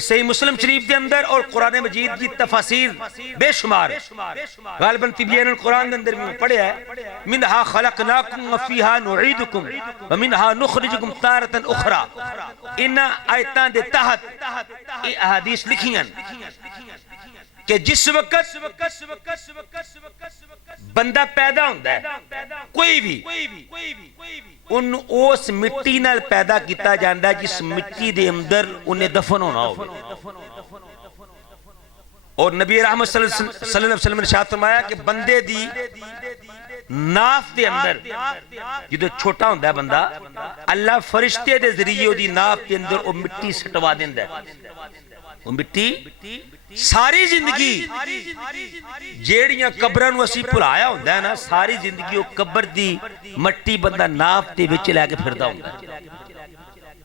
صحیح مسلم شریف دے اندر اور قرآن مجید کی تفاسیر بے شمار غالباً تبیان القرآن دے اندر میں پڑھے ہے، منہا خلقناکم وفیہا نعیدکم ومنہا نخرجکم تارتا اخرى۔ ان آیتان دے تحت یہ احادیث لکھیاں کہ جس وقت بندہ پیدا ہوتا ہے کوئی بھی ان اس مٹی نال پیدا کیتا جاندہ جس مٹی دے اندر انہیں دفن ہونا ہوگا۔ اور نبی رحمت صلی اللہ علیہ وسلم نے ارشاد فرمایا کہ بندے دی ناف دے اندر جدو چھوٹا ہوتا ہے بندہ اللہ فرشتے دے ذریعے دی ناف دے اندر وہ مٹی سٹوا دیندہ ہے، وہ مٹی ساری زندگی جیڑیاں قبروں نو اسی بھلایا ہوندا ہے نا، ساری زندگی وہ قبر دی مٹی بندہ ناف دے وچ لے کے پھردا ہوندا ہے،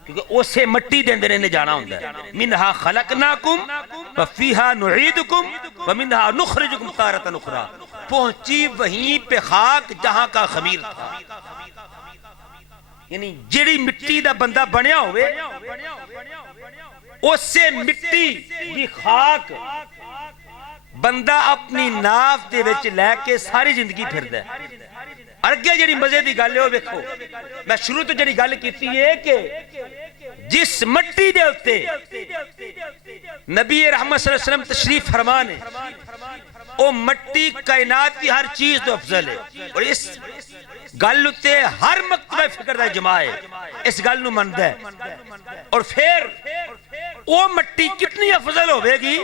کیونکہ اسے مٹی دے اندر انہیں جانا ہوندا ہے۔ منہا خلقناکم وفیہا نعیدکم ومنہا نخرجکم تارتا اخرى، پہنچی وہیں پہ خاک جہاں کا خمیر تھا، یعنی جیڑی مٹی دا بندہ بنیا ہوئے اس سے مٹی دی خاک بندہ اپنی ناف دے وچ لے کے ساری زندگی پھردا ہے۔ اگے جڑی مزے دی گل ہے وہ ویکھو، میں شروع تو جڑی گل کیتی ہے کہ جس مٹی دے اوتے نبی رحمت صلی اللہ علیہ وسلم تشریف فرما نے او مٹی کائنات کی ہر چیز تو افضل ہے، اور اس گل تے ہر مکتبہ فکر دا جماع ہے، اس گل نو مندا ہے۔ اور پھر او مٹی کتنی افضل ہوے گی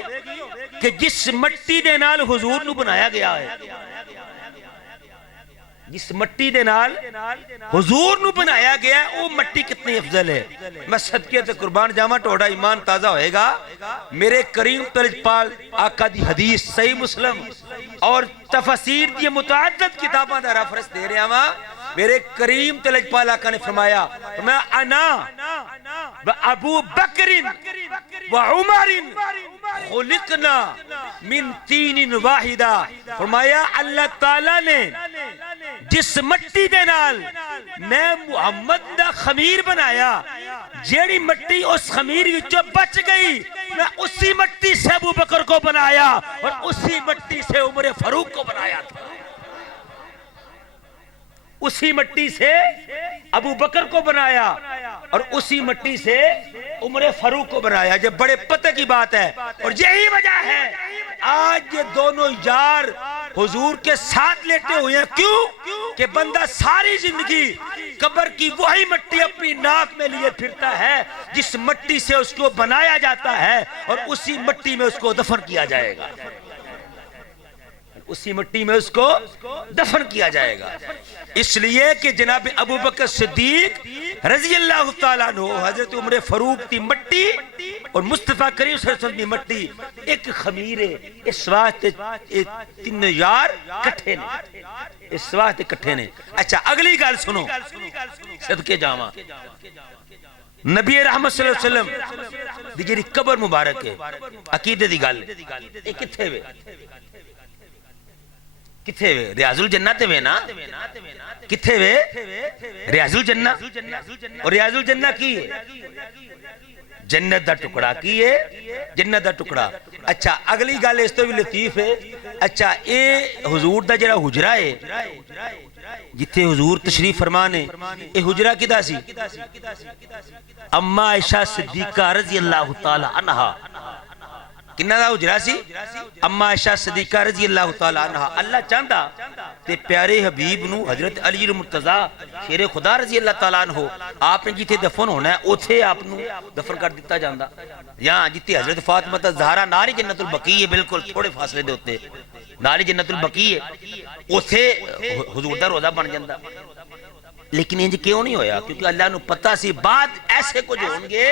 کہ جس مٹی دے نال حضور نو بنایا گیا ہے، جس مٹی دے نال حضور نو بنایا گیا ہے، وہ مٹی کتنی افضل ہے۔ میں صدقے تے قربان جاواں، ٹوڑا ایمان تازہ ہوئے گا۔ میرے کریم ترجپال آقا دی حدیث صحیح مسلم اور تفسیر دی متعدد کتاباں دا ریفرنس دے رہا ہاں۔ میرے کریم ترجپال آقا نے فرمایا انا و ابو بکر و عمر خلقنا من تین واحدہ، فرمایا اللہ تعالیٰ نے جس مٹی دے نال میں محمد دا خمیر بنایا، جیڑی مٹی اس خمیر وچوں بچ گئی، میں اسی مٹی سے ابو بکر کو بنایا اور اسی مٹی سے عمر فاروق کو بنایا تھا، اسی مٹی سے ابو بکر کو بنایا اور اسی مٹی سے عمر فاروق کو بنایا۔ یہ بڑے پتہ کی بات ہے، اور یہی وجہ ہے آج یہ دونوں یار حضور کے ساتھ لیٹے ہوئے ہیں۔ کیوں؟ کہ بندہ ساری زندگی قبر کی وہی مٹی اپنی ناک میں لیے پھرتا ہے جس مٹی سے اس کو بنایا جاتا ہے، اور اسی مٹی میں اس کو دفن کیا جائے گا، اسی مٹی میں اس کو دفن کیا جائے گا۔ اس لیے کہ جناب ابو بکر صدیق رضی اللہ تعالیٰ عنہ، حضرت عمر فاروق کی مٹی اور مصطفیٰ کریم صلی اللہ علیہ وسلم کی مٹی ایک خمیر ہے، اس واسطے تین یار کٹھے نے، اس واسطے کٹھے نے۔ اچھا اگلی گل سنو، صدقے جاواں، نبی رحمت صلی اللہ علیہ وسلم دی جڑی قبر مبارک ہے، عقیدے دی گل ہے، کتھے وے؟ کتھے وے؟ ریاض الجنہ تے وے نا؟ کتھے وے؟ ریاض الجنہ۔ اور ریاض الجنہ کی ہے؟ جنت دا ٹکڑا کی ہے؟ جنت دا ٹکڑا۔ اچھا اگلی گل اس تو بھی لطیف ہے۔ اچھا اے حضور دا جڑا حجرہ ہے جتھے حضور تشریف فرمانے، اے حجرہ کدا سی؟ اما عائشہ صدیقہ رضی اللہ تعالی عنہا، کنہ دا حجرہ سی؟ اما عائشہ صدیقہ رضی اللہ تعالی عنہ۔ اللہ چاہتا تے پیارے حبیب نو حضرت علی المرتضیٰ شیر خدا رضی اللہ تعالیٰ عنہ آپ نے جیتے دفن ہونا ہے اوتھے آپ نو دفن کر دیتا جاندہ، یا جیتے حضرت فاطمہ زہرا ناری جنت البقیع ہے، بالکل تھوڑے فاصلے دے ہوتے ناری جنت البقیع ہے، اوتھے حضور دا روزہ بن جاندہ۔ لیکن انج کیوں نہیں ہویا؟ کیونکہ اللہ نو پتہ سی بعد ایسے کچھ ہوں گے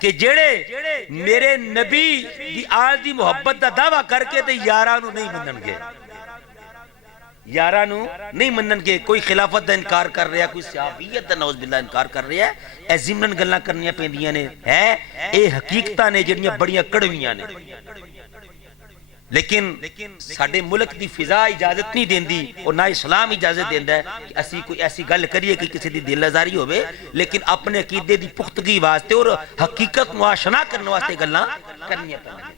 کہ جڑے میرے نبی دی آل دی محبت دا دعویٰ کر کے تے یارانو نہیں منن گے، یارانو نہیں منن گے۔ کوئی خلافت دا انکار کر رہا ہے، کوئی صحابیت دا نعوذ باللہ انکار کر رہا ہے، اے ضمناً گلاں کرنیاں پیندیاں نے، ہے اے حقیقتاں نے جڑیاں بڑیاں کڑویاں نے، لیکن ساڑھے ملک دی فضا اجازت نہیں دیندی اور نہ اسلام اجازت دیندہ ہے کہ اسی کوئی ایسی گل کریے کہ کسی دی دل ازاری ہوئے، لیکن اپنے عقیدے دی پختگی واسطے اور حقیقت معاشنا کرنے واسطے گلاں کرنیاں پڑھیں۔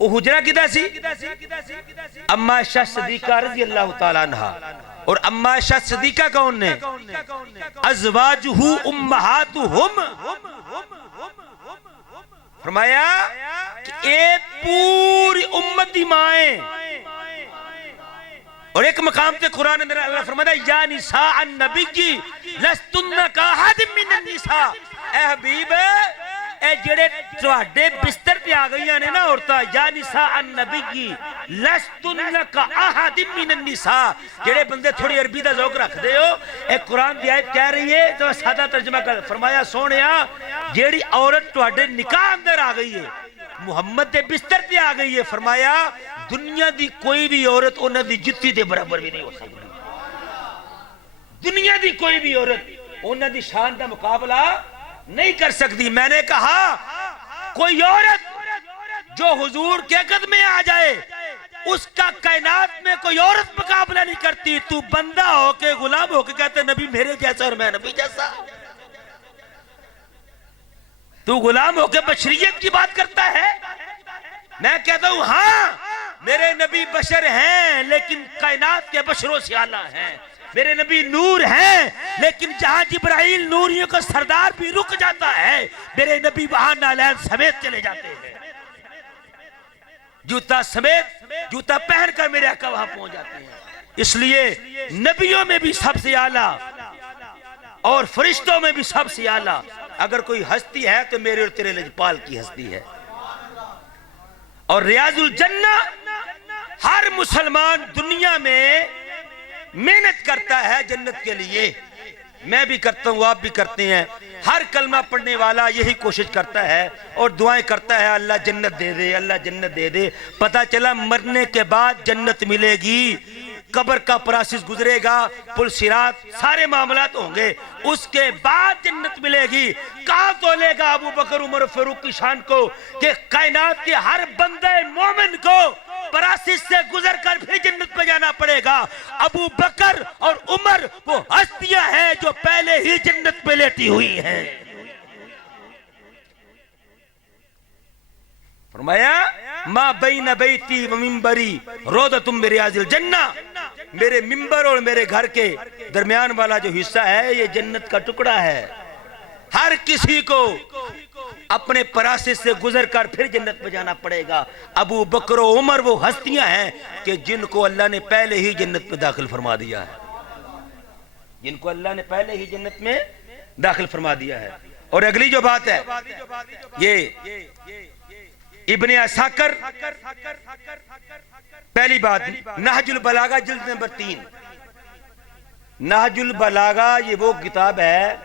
وہ حجرہ کدہ سی؟ اما عائشہ صدیقہ رضی اللہ تعالیٰ عنہ۔ اور اما عائشہ صدیقہ کون نے؟ ازواجہ امہاتہم، فرمایا کہ اے پوری امت دی مائیں۔ اور ایک مقام تے قرآن اندر اللہ فرمایا یا نساء النبی لستن کاحد من النساء، اے حبیب اے جڑے تواڈے بستر تے آ گئیاں نے نا عورتاں، یا نساء النبی لستن کاحد من النساء، جڑے بندے تھوڑی عربی دا ذوق رکھ دے ہو، اے قرآن دی آیت کہہ رہی ہے تو سادہ ترجمہ کر، فرمایا سونیا جیڑی عورت تواڈے نکاح اندر آ گئی ہے، محمد دے بستر تے آ گئی ہے، فرمایا دنیا دی کوئی بھی عورت انہاں دی جتی دے برابر بھی نہیں ہو سکتی، دنیا دی کوئی بھی عورت انہاں دی شان دا مقابلہ نہیں کر سکتی۔ میں نے کہا کوئی عورت جو حضور کے قدمے آ جائے اس کا کائنات میں کوئی عورت مقابلہ نہیں کرتی، تو بندہ ہو کے غلام ہو کے کہتے نبی میرے جیسا اور میں نبی جیسا، تو غلام ہو کے بشریت کی بات کرتا ہے۔ میں کہتا ہوں ہاں میرے نبی بشر ہیں لیکن کائنات کے بشروں سے اعلیٰ ہیں، میرے نبی نور ہیں لیکن جہاں جبرائیل نوریوں کا سردار بھی رک جاتا ہے میرے نبی وہاں نالین سمیت چلے جاتے ہیں، جوتا سمیت جوتا پہن کر میرے آقا وہاں پہنچ جاتے ہیں. اس لیے نبیوں میں بھی سب سے اعلیٰ اور فرشتوں میں بھی سب سے اعلیٰ اگر کوئی ہستی ہے تو میرے اور تیرے لجپال کی ہستی ہے. اور ریاض الجنہ ہر مسلمان دنیا میں محنت کرتا ہے جنت کے لیے. میں بھی کرتا ہوں، آپ بھی کرتے ہیں. ہر کلمہ پڑھنے والا یہی کوشش کرتا ہے اور دعائیں کرتا ہے اللہ جنت دے دے، اللہ جنت دے دے. پتہ چلا مرنے کے بعد جنت ملے گی، قبر کا پروسیس گزرے گا، پل صراط سارے معاملات ہوں گے، اس کے بعد جنت ملے گی. کہاں تولے گا ابو بکر عمر فاروق کی شان کو کہ کائنات کے ہر بندے مومن کو پروسیس سے گزر کر بھی جنت پہ جانا پڑے گا. ابو بکر اور عمر وہ ہستیاں ہیں جو پہلے ہی جنت پہ لیٹی ہوئی ہیں. فرمایا ما بین بیتی و منبری روضۃ من ریاض الجنہ، میرے منبر اور میرے گھر کے درمیان والا جو حصہ ہے یہ جنت کا ٹکڑا ہے. ہر کسی کو اپنے پروسیس سے گزر کر پھر جنت میں جانا پڑے گا. ابو بکر و عمر وہ ہستیاں ہیں کہ جن کو اللہ نے پہلے ہی جنت میں داخل فرما دیا ہے، جن کو اللہ نے پہلے ہی جنت میں داخل فرما دیا ہے. اور اگلی جو بات ہے یہ ابن عساکر پہلی بات نہج البلاغہ جلد نمبر 3. نہج البلاغہ یہ وہ کتاب ہے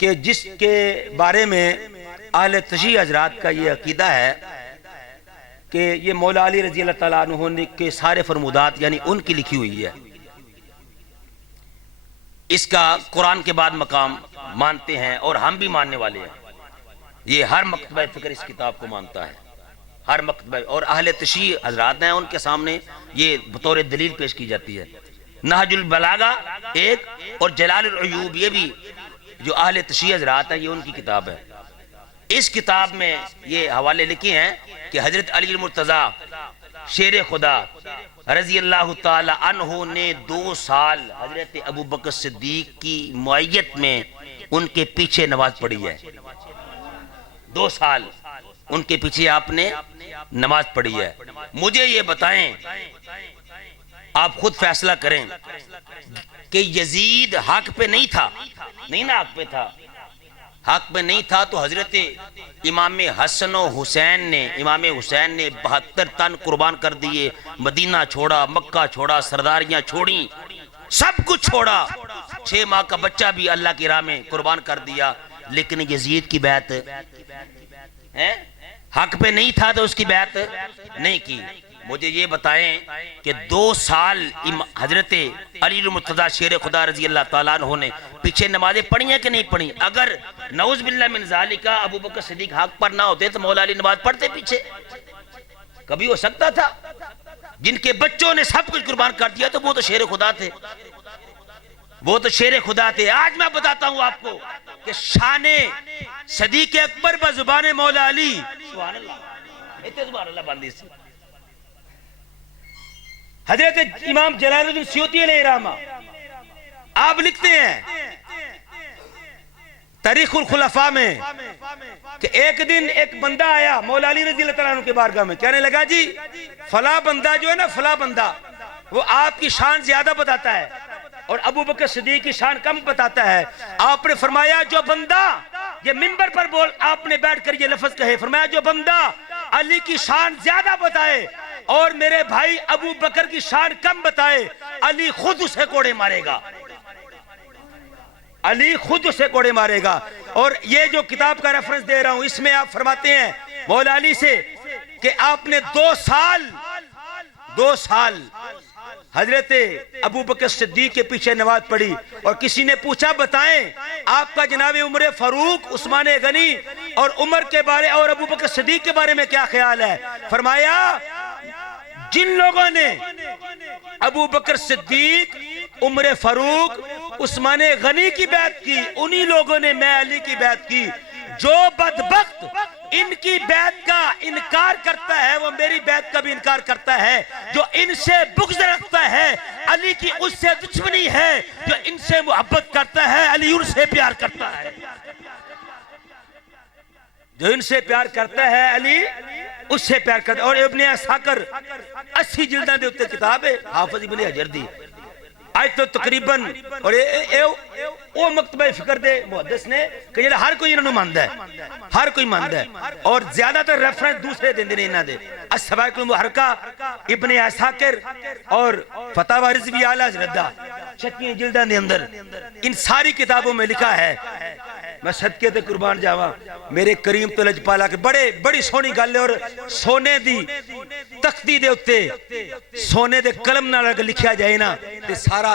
کہ جس کے بارے میں اہل تشیع حضرات کا یہ عقیدہ ہے کہ یہ مولا علی رضی اللہ تعالیٰ عنہ کے سارے فرمودات یعنی ان کی لکھی ہوئی ہے. اس کا قرآن کے بعد مقام مانتے ہیں اور ہم بھی ماننے والے ہیں. یہ ہر مکتبہ فکر اس کتاب کو مانتا ہے، ہر مکتبہ. اور اہل تشیع حضرات ہیں ان کے سامنے یہ بطور دلیل پیش کی جاتی ہے. نہج البلاغہ ایک اور جلال العیوب یہ بھی جو اہل تشیع حضرات ہیں یہ ان کی کتاب ہے. اس کتاب میں یہ حوالے لکھے ہیں کہ حضرت علی المرتضیٰ شیر خدا رضی اللہ تعالی عنہ نے 2 سال حضرت ابو بکر صدیق کی معیت میں ان کے پیچھے نماز پڑھی ہے. 2 سال ان کے پیچھے آپ نے نماز پڑھی ہے. مجھے یہ بتائیں، آپ خود فیصلہ کریں کہ یزید حق پہ نہیں تھا، نہیں نا حق پہ تھا، حق پہ نہیں تھا تو حضرت امام حسن و حسین نے 72 تن قربان کر دیے. مدینہ چھوڑا، مکہ چھوڑا، سرداریاں چھوڑی، سب کچھ چھوڑا. 6 ماہ کا بچہ بھی اللہ کی راہ میں قربان کر دیا. لیکن یزید کی بیعت حق پہ نہیں تھا تو اس کی بیعت نہیں کی. مجھے یہ بتائیں کہ 2 سال حضرت علی المرتضیٰ شیر خدا رضی اللہ تعالیٰ عنہ نے پیچھے نمازیں پڑھی ہیں کہ نہیں پڑھی؟ اگر نعوذ باللہ من ذالک ابو بکر صدیق حق پر نہ ہوتے تو مولا علی نماز پڑھتے پیچھے؟ کبھی ہو سکتا تھا؟ جن کے بچوں نے سب کچھ قربان کر دیا تو وہ تو شیر خدا تھے، وہ تو شیر خدا تھے. آج میں بتاتا ہوں آپ کو کہ شان صدیق اکبر بزبان مولا علی، سبحان اللہ، اتنے سبحان اللہ باندھی سے حضرت امام جلال الدین سیوطی علیہ الرحمہ آپ لکھتے ہیں تاریخ الخلفاء میں کہ ایک دن ایک بندہ آیا مولا علی رضی اللہ تعالیٰ عنہ کے بارگاہ میں، کہنے لگا جی فلاں بندہ جو ہے نا، فلاں بندہ وہ آپ کی شان زیادہ بتاتا ہے اور ابو بکر صدیق کی شان کم بتاتا ہے. آپ نے فرمایا جو بندہ یہ منبر پر بول آپ نے بیٹھ کر یہ لفظ کہے، فرمایا جو بندہ علی کی شان زیادہ بتائے اور میرے بھائی ابو بکر کی شان کم بتائے، علی خود اسے کوڑے مارے گا، علی خود اسے کوڑے مارے گا. اور یہ جو کتاب کا ریفرنس دے رہا ہوں اس میں آپ فرماتے ہیں مولا علی سے کہ آپ نے 2 سال حضرت ابو بکر صدیق کے پیچھے نماز پڑھی. اور کسی نے پوچھا بتائیں آپ کا جناب عمر فاروق، عثمان غنی اور عمر کے بارے اور ابو بکر صدیق کے بارے میں کیا خیال ہے؟ فرمایا جن لوگوں نے ابو بکر صدیق، عمر فاروق، عثمان غنی کی بیعت کی انہی لوگوں نے میں علی کی بیعت کی. جو بدبخت ان کی بیعت کا انکار کرتا ہے وہ میری بیعت کا بھی انکار کرتا ہے. جو ان سے بغض رکھتا ہے علی کی اس سے دشمنی ہے، جو ان سے محبت کرتا ہے علی ان سے پیار کرتا ہے. جو ان سے پیار کرتا ہے علی اس سے پیار کرتے. اور ابن عساکر 80 جلداں دے اتنے کتاب ہے حافظ ابن حجر دی. آج تو تقریباً اور او مکتبہ فکر دے محدث نے کہ یہ ہر کوئی انہوں ماندا ہے, ہر کوئی ماندا ہے, اور زیادہ تر ریفرنس دوسرے دن دینے انہاں دے السوائق المحرکہ ابن عساکر اور فتاوی رضوی اعلی حضرت دا 36 جلداں دے اندر ان ساری کتابوں میں لکھا ہے. میں صدقے تے قربان جاواں میرے کریم تو لجپالا کے بڑی سونی گل ہے. اور سونے دی تختی دے اتے سونے دے قلم نال اگر لکھیا جائے نا تے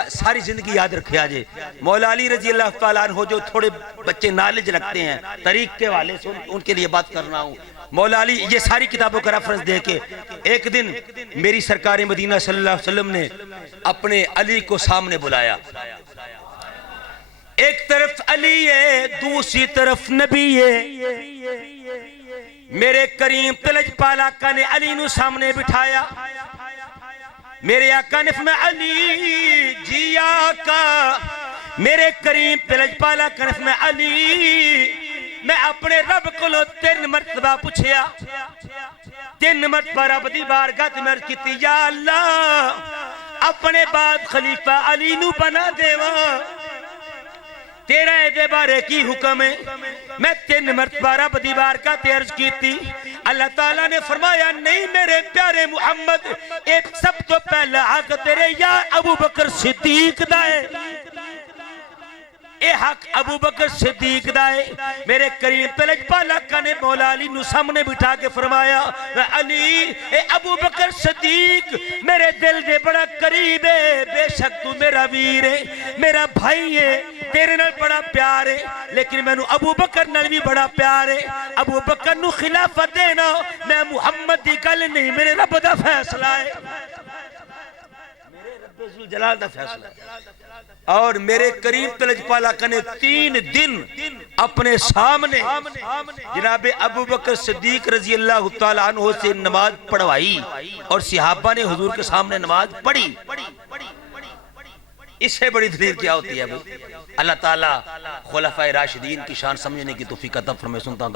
ساری زندگی یاد رکھیا جائے. مولا علی رضی اللہ تعالیٰ عنہ جو تھوڑے بچے نالج رکھتے ہیں طریق کے والے سے ان کے لیے بات کرنا ہوں. مولا علی یہ ساری کتابوں کا ریفرنس دے کے ایک دن میری سرکار مدینہ صلی اللہ علیہ وسلم نے اپنے علی کو سامنے بلایا. ایک طرف علی ہے دوسری طرف نبی ہے. میرے کریم تلج پالا آقا نے علی نو سامنے بٹھایا. میرے آقا نے فرمایا علی جی آقا. میرے کریم تلج پالا آقا نے فرمایا علی میں اپنے رب کو 3 مرتبہ پوچھیا. 3 مرتبہ رب دی بارگاہ میں عرض کیتی یا اللہ اپنے بعد خلیفہ علی نو بنا دیواں تیرا دے بارے کی حکم ہے. میں 3 مرتبہ رب دی بارگاہ تے عرض کیتی. اللہ تعالیٰ نے فرمایا نہیں میرے پیارے محمد ایک سب تو پہلا حق تیرے یا ابو بکر صدیق دائے. اے حق ابو بکر صدیق دائے. میرے کریم تلج پالا آقا نے مولا علی نو سامنے بٹھا کے فرمایا علی اے ابو بکر صدیق میرے دل دے بڑا قریب ہے. بے شک تو میرا ویر ہے میرا بھائی ہے تیرے نال بڑا پیار ہے لیکن میں نو ابو بکر نال بھی بڑا پیار ہے. ابو بکر نو خلافت دینا میں محمد دی گل نہیں میرے رب دا فیصلہ ہے. میرے رب ذو الجلال دا فیصلہ ہے. اور میرے کریم تلج پالا آقا نے 3 دن اپنے سامنے جناب ابو بکر صدیق رضی اللہ تعالیٰ عنہ سے نماز پڑھوائی اور صحابہ نے حضور کے سامنے نماز پڑھی. اس سے بڑی دلیل کیا ہوتی ہے؟ اللہ تعالیٰ خلفائے راشدین کی شان سمجھنے کی توفیق عطا فرمائے. سنتا ہوں